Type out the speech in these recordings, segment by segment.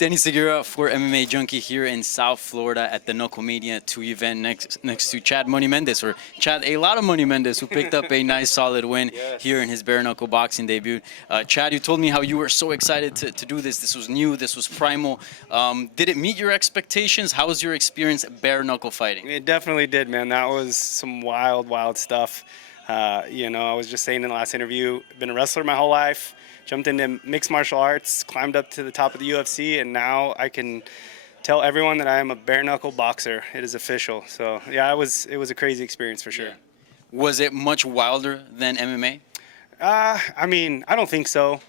Danny Segura for MMA Junkie here in South Florida at the KnuckleMania 2 event next to Chad Money Mendes, or Chad A Lot of Money Mendes, who picked up a nice solid win here in his bare knuckle boxing debut. Chad, you told me how you were so excited to do this. This was new, this was primal. Did it meet your expectations? How was your experience bare knuckle fighting? It definitely did, man. That was some wild, wild stuff. You know, I was just saying in the last interview, been a wrestler my whole life, jumped into mixed martial arts, climbed up to the top of the UFC, and now I can tell everyone that I am a bare knuckle boxer. It is official. So yeah, it was a crazy experience for sure. Yeah. Was it much wilder than MMA? I mean, I don't think so.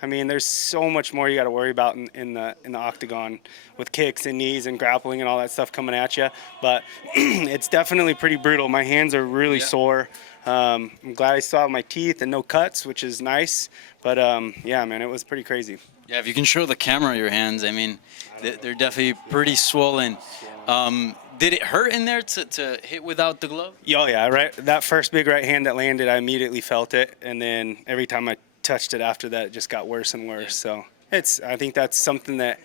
I mean, there's so much more you got to worry about in the octagon with kicks and knees and grappling and all that stuff coming at you. But it's definitely pretty brutal. My hands are really sore. I'm glad I still have my teeth and no cuts, which is nice. But yeah, man, it was pretty crazy. Yeah, if you can show the camera your hands, I mean, they're definitely pretty swollen. Did it hurt in there to hit without the glove? Oh yeah, right. That first big right hand that landed, I immediately felt it, and then every time I touched it after that, it just got worse and worse. Yeah. So I think that's something that,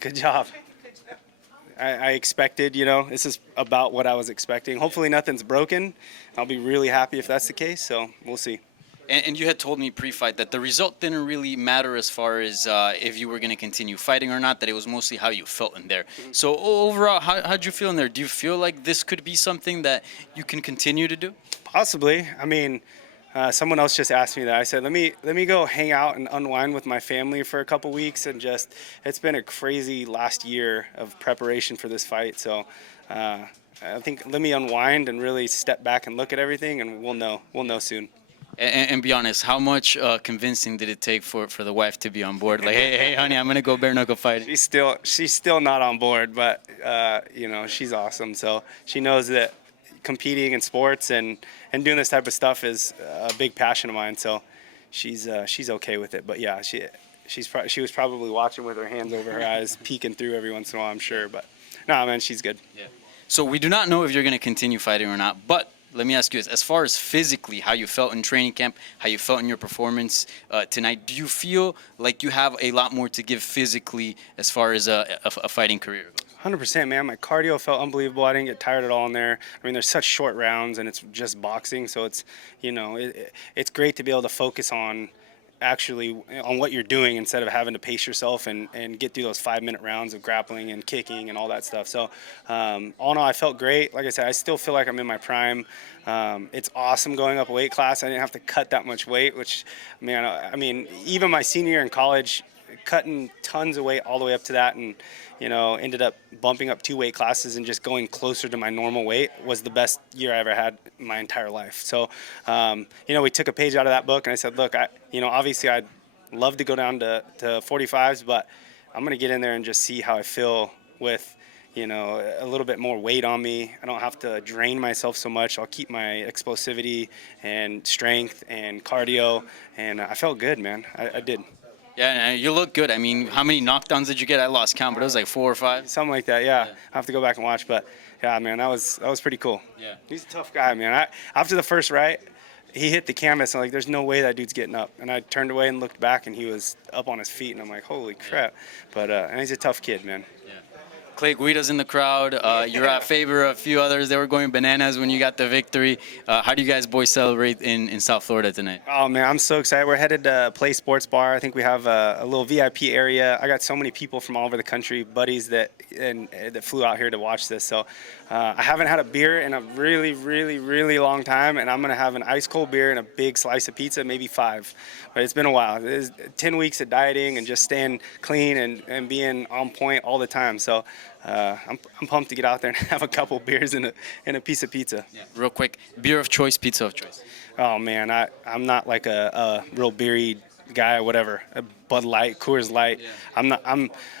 good job. I expected, you know, this is about what I was expecting. Hopefully nothing's broken. I'll be really happy if that's the case, so we'll see. And you had told me pre-fight that the result didn't really matter as far as if you were going to continue fighting or not, that it was mostly how you felt in there. So overall, how'd you feel in there? Do you feel like this could be something that you can continue to do? Possibly. I mean, someone else just asked me that. I said, let me go hang out and unwind with my family for a couple weeks, and just, it's been a crazy last year of preparation for this fight. So I think let me unwind and really step back and look at everything, and we'll know soon. And be honest, how much convincing did it take for the wife to be on board? Like, hey, honey, I'm gonna go bare knuckle fighting. She's still not on board, but you know, she's awesome. So she knows that competing in sports and doing this type of stuff is a big passion of mine. So she's okay with it. But yeah, she was probably watching with her hands over her eyes, peeking through every once in a while, I'm sure. But no, man, she's good. Yeah. So we do not know if you're gonna continue fighting or not, but let me ask you this. As far as physically, how you felt in training camp, how you felt in your performance tonight, do you feel like you have a lot more to give physically as far as a fighting career goes? 100%, man. My cardio felt unbelievable. I didn't get tired at all in there. I mean, there's such short rounds, and it's just boxing, so it's, you know, it's great to be able to focus on actually on what you're doing instead of having to pace yourself and get through those 5-minute rounds of grappling and kicking and all that stuff. So all in all, I felt great. Like I said, I still feel like I'm in my prime. It's awesome going up a weight class. I didn't have to cut that much weight, which, man, I mean, even my senior year in college, cutting tons of weight all the way up to that, and you know, ended up bumping up 2 weight classes and just going closer to my normal weight was the best year I ever had in my entire life. So, you know, we took a page out of that book, and I said, look, you know, obviously I'd love to go down to 45s, but I'm going to get in there and just see how I feel with, you know, a little bit more weight on me. I don't have to drain myself so much. I'll keep my explosivity and strength and cardio, and I felt good, man. I did. Yeah, you look good. I mean, how many knockdowns did you get? I lost count, but it was like 4 or 5. Something like that, yeah. I have to go back and watch, but yeah, man, that was pretty cool. Yeah. He's a tough guy, man. After the first right, he hit the canvas, and like, there's no way that dude's getting up. And I turned away and looked back, and he was up on his feet, and I'm like, holy crap. But and he's a tough kid, man. Yeah. Clay Guida's in the crowd. Uriah Faber, a few others. They were going bananas when you got the victory. How do you guys boys celebrate in South Florida tonight? Oh, man, I'm so excited. We're headed to Play Sports Bar. I think we have a little VIP area. I got so many people from all over the country, buddies that flew out here to watch this. So I haven't had a beer in a really, really, really long time, and I'm going to have an ice cold beer and a big slice of pizza, maybe 5. But it's been a while. It's 10 weeks of dieting and just staying clean and being on point all the time. So I'm pumped to get out there and have a couple beers and a piece of pizza. Yeah. Real quick, beer of choice, pizza of choice. Oh man, I'm not like a real beery guy or whatever. A Bud Light, Coors Light. Yeah.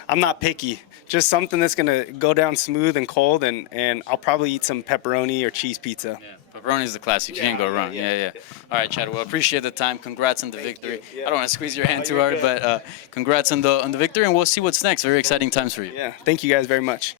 I'm not picky. Just something that's gonna go down smooth and cold, and I'll probably eat some pepperoni or cheese pizza. Yeah. Pepperoni is the classic. You can't go wrong. Yeah. All right, Chad. Well, appreciate the time. Congrats on the victory. I don't want to squeeze your hand too hard, but congrats on the victory, and we'll see what's next. Very exciting times for you. Yeah. Thank you guys very much.